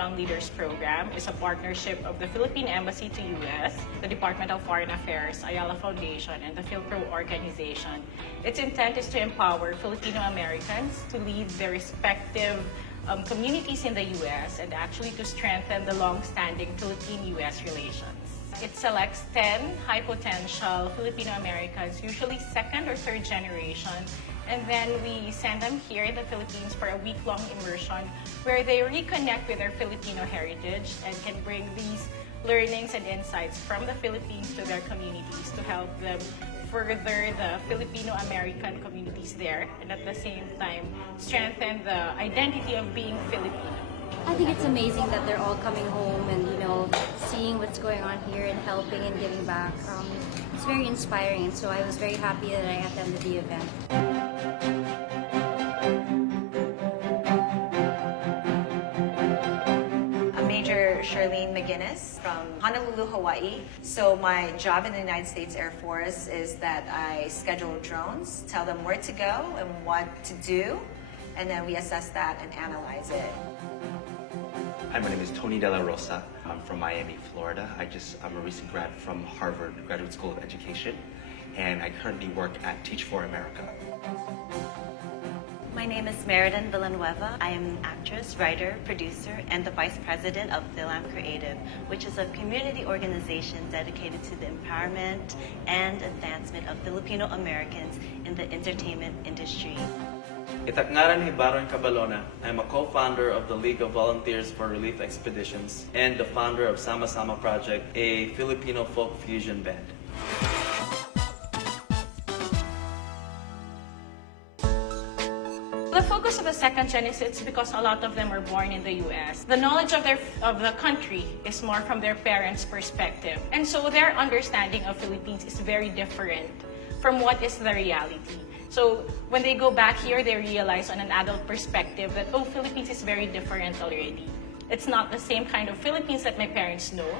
Young Leaders Program is a partnership of the Philippine Embassy to US, the Department of Foreign Affairs, Ayala Foundation, and the FYLPRO organization. Its intent is to empower Filipino-Americans to lead their respective communities in the US and actually to strengthen the long-standing Philippine-US relations. It selects 10 high-potential Filipino-Americans, usually second or third generation, and then we send them here in the Philippines for a week-long immersion where they reconnect with their Filipino heritage and can bring these learnings and insights from the Philippines to their communities to help them further the Filipino-American communities there and at the same time strengthen the identity of being Filipino. I think it's amazing that they're all coming home and, seeing what's going on here and helping and giving back. It's very inspiring, and so I was very happy that I attended the event. I'm Major Charlynn McGinnis from Honolulu, Hawaii. So my job in the United States Air Force is that I schedule drones, tell them where to go and what to do, and then we assess that and analyze it. Hi, my name is Tony De La Rosa. I'm from Miami, Florida. I'm a recent grad from Harvard Graduate School of Education, and I currently work at Teach for America. My name is Meriden Villanueva. I am an actress, writer, producer, and the vice president of Filipino-Americans, which is a community organization dedicated to the empowerment and advancement of Filipino-Americans in the entertainment industry. Itaknaran ni Baron Cabalona. I'm a co-founder of the League of Volunteers for Relief Expeditions and the founder of Sama Sama Project, a Filipino folk fusion band. The focus of the second gen is it's because a lot of them are born in the US. The knowledge of the country is more from their parents' perspective. And so their understanding of Philippines is very different from what is the reality. So when they go back here, they realize on an adult perspective that, Philippines is very different already. It's not the same kind of Philippines that my parents know.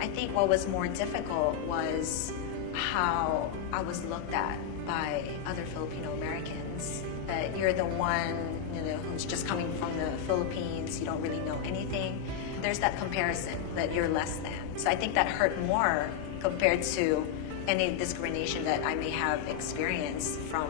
I think what was more difficult was how I was looked at by other Filipino Americans. That you're the one, who's just coming from the Philippines, you don't really know anything. There's that comparison that you're less than. So I think that hurt more compared to any discrimination that I may have experienced from,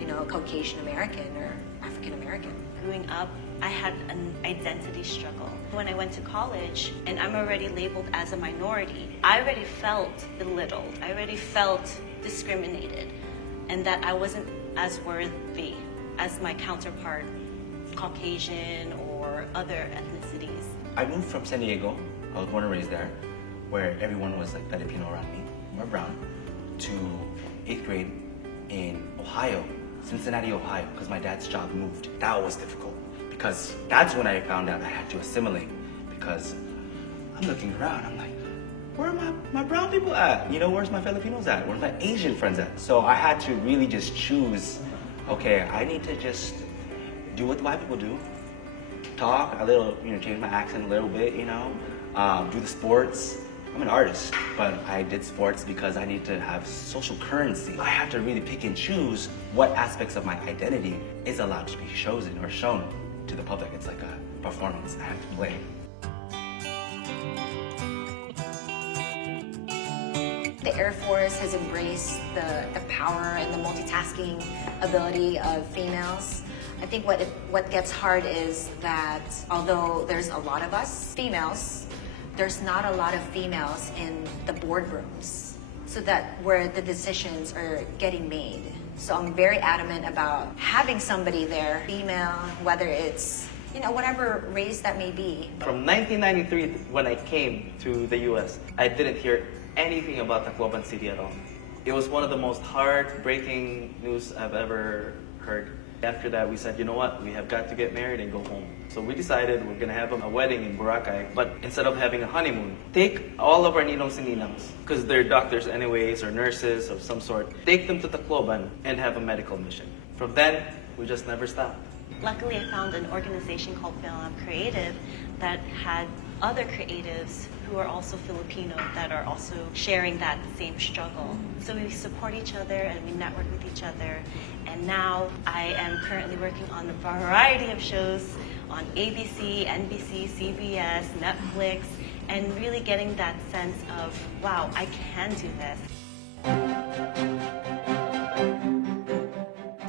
a Caucasian American or African American. Growing up, I had an identity struggle. When I went to college and I'm already labeled as a minority, I already felt belittled. I already felt discriminated and that I wasn't as worthy as my counterpart, Caucasian or other ethnicities. I moved from San Diego, I was born and raised there, where everyone was like Filipino around me, or brown, to 8th grade in Ohio, Cincinnati, Ohio, because my dad's job moved. That was difficult, because that's when I found out I had to assimilate, because I'm looking around, I'm like, where are my brown people at? Where's my Filipinos at? Where's my Asian friends at? So I had to really just choose, okay, I need to just do what the white people do. Talk a little, change my accent a little bit, do the sports. I'm an artist, but I did sports because I need to have social currency. I have to really pick and choose what aspects of my identity is allowed to be chosen or shown to the public. It's like a performance I have to play. The Air Force has embraced the power and the multitasking ability of females. I think what gets hard is that although there's a lot of us females, there's not a lot of females in the boardrooms, so that where the decisions are getting made. So I'm very adamant about having somebody there, female, whether it's, whatever race that may be. From 1993, when I came to the US, I didn't hear anything about Tacloban City at all. It was one of the most heartbreaking news I've ever heard. After that, we said, you know what, we have got to get married and go home. So we decided we're gonna have a wedding in Boracay, but instead of having a honeymoon, take all of our ninongs and ninangs, because they're doctors anyways, or nurses of some sort, take them to Tacloban and have a medical mission. From then, we just never stopped. Luckily, I found an organization called Filipino-Americans that had other creatives who who are also Filipino that are also sharing that same struggle. So we support each other and we network with each other. And now I am currently working on a variety of shows on ABC, NBC, CBS, Netflix, and really getting that sense of, wow, I can do this.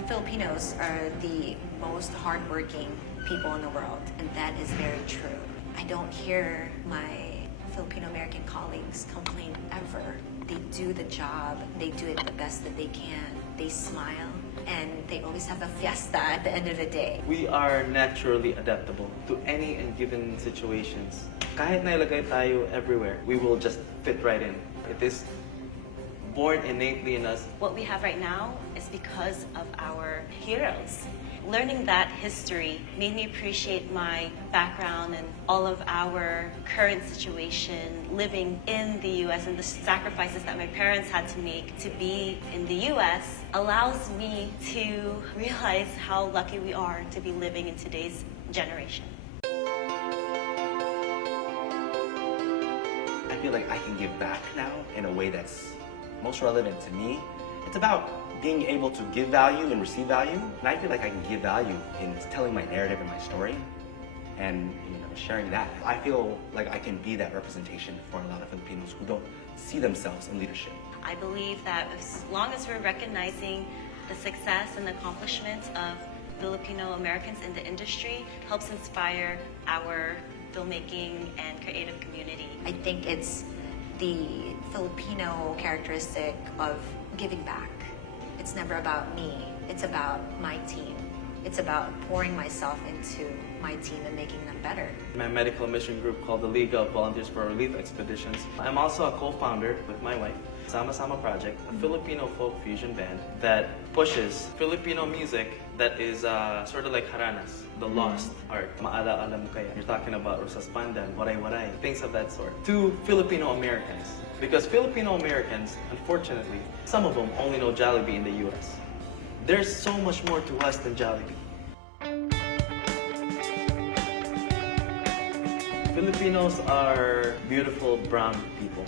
Filipinos are the most hardworking people in the world, and that is very true. I don't hear my Filipino-American colleagues complain ever. They do the job, they do it the best that they can. They smile, and they always have a fiesta at the end of the day. We are naturally adaptable to any and given situations. Kahit nailagay tayo everywhere, we will just fit right in. It is born innately in us. What we have right now is because of our heroes. Learning that history made me appreciate my background and all of our current situation living in the US, and the sacrifices that my parents had to make to be in the US allows me to realize how lucky we are to be living in today's generation. I feel like I can give back now in a way that's most relevant to me. It's about being able to give value and receive value, and I feel like I can give value in telling my narrative and my story, and sharing that. I feel like I can be that representation for a lot of Filipinos who don't see themselves in leadership. I believe that as long as we're recognizing the success and accomplishments of Filipino Americans in the industry, helps inspire our filmmaking and creative community. I think it's the Filipino characteristic of giving back. It's never about me, it's about my team. It's about pouring myself into my team and making them better. My medical mission group called the League of Volunteers for Relief Expeditions. I'm also a co-founder with my wife, Sama Sama Project, a Filipino folk fusion band that pushes Filipino music that is sort of like haranas, the lost art. Maala-ala mo kaya. You're talking about Rosa's Pandan, Waray-Waray, things of that sort. To Filipino-Americans. Because Filipino-Americans, unfortunately, some of them only know Jollibee in the US. There's so much more to us than Jollibee. Filipinos are beautiful brown people.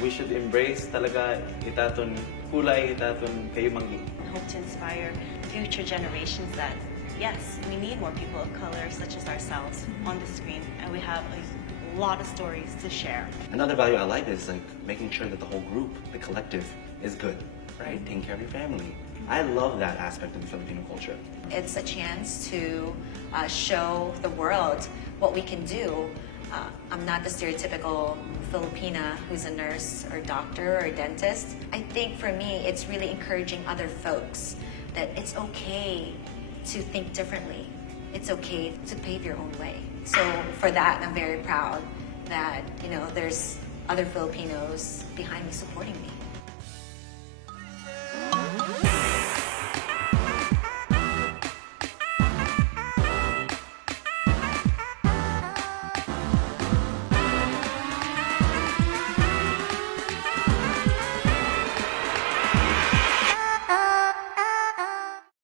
We should embrace talaga itaton kulay, itaton kayumangi. Hope to inspire future generations that, yes, we need more people of color such as ourselves on the screen, and we have a lot of stories to share. Another value I like is like making sure that the whole group, the collective, is good, right? Taking care of your family. I love that aspect of the Filipino culture. It's a chance to show the world what we can do. I'm not the stereotypical Filipina who's a nurse or doctor or dentist. I think for me, it's really encouraging other folks that it's okay to think differently. It's okay to pave your own way. So for that, I'm very proud that, there's other Filipinos behind me supporting me.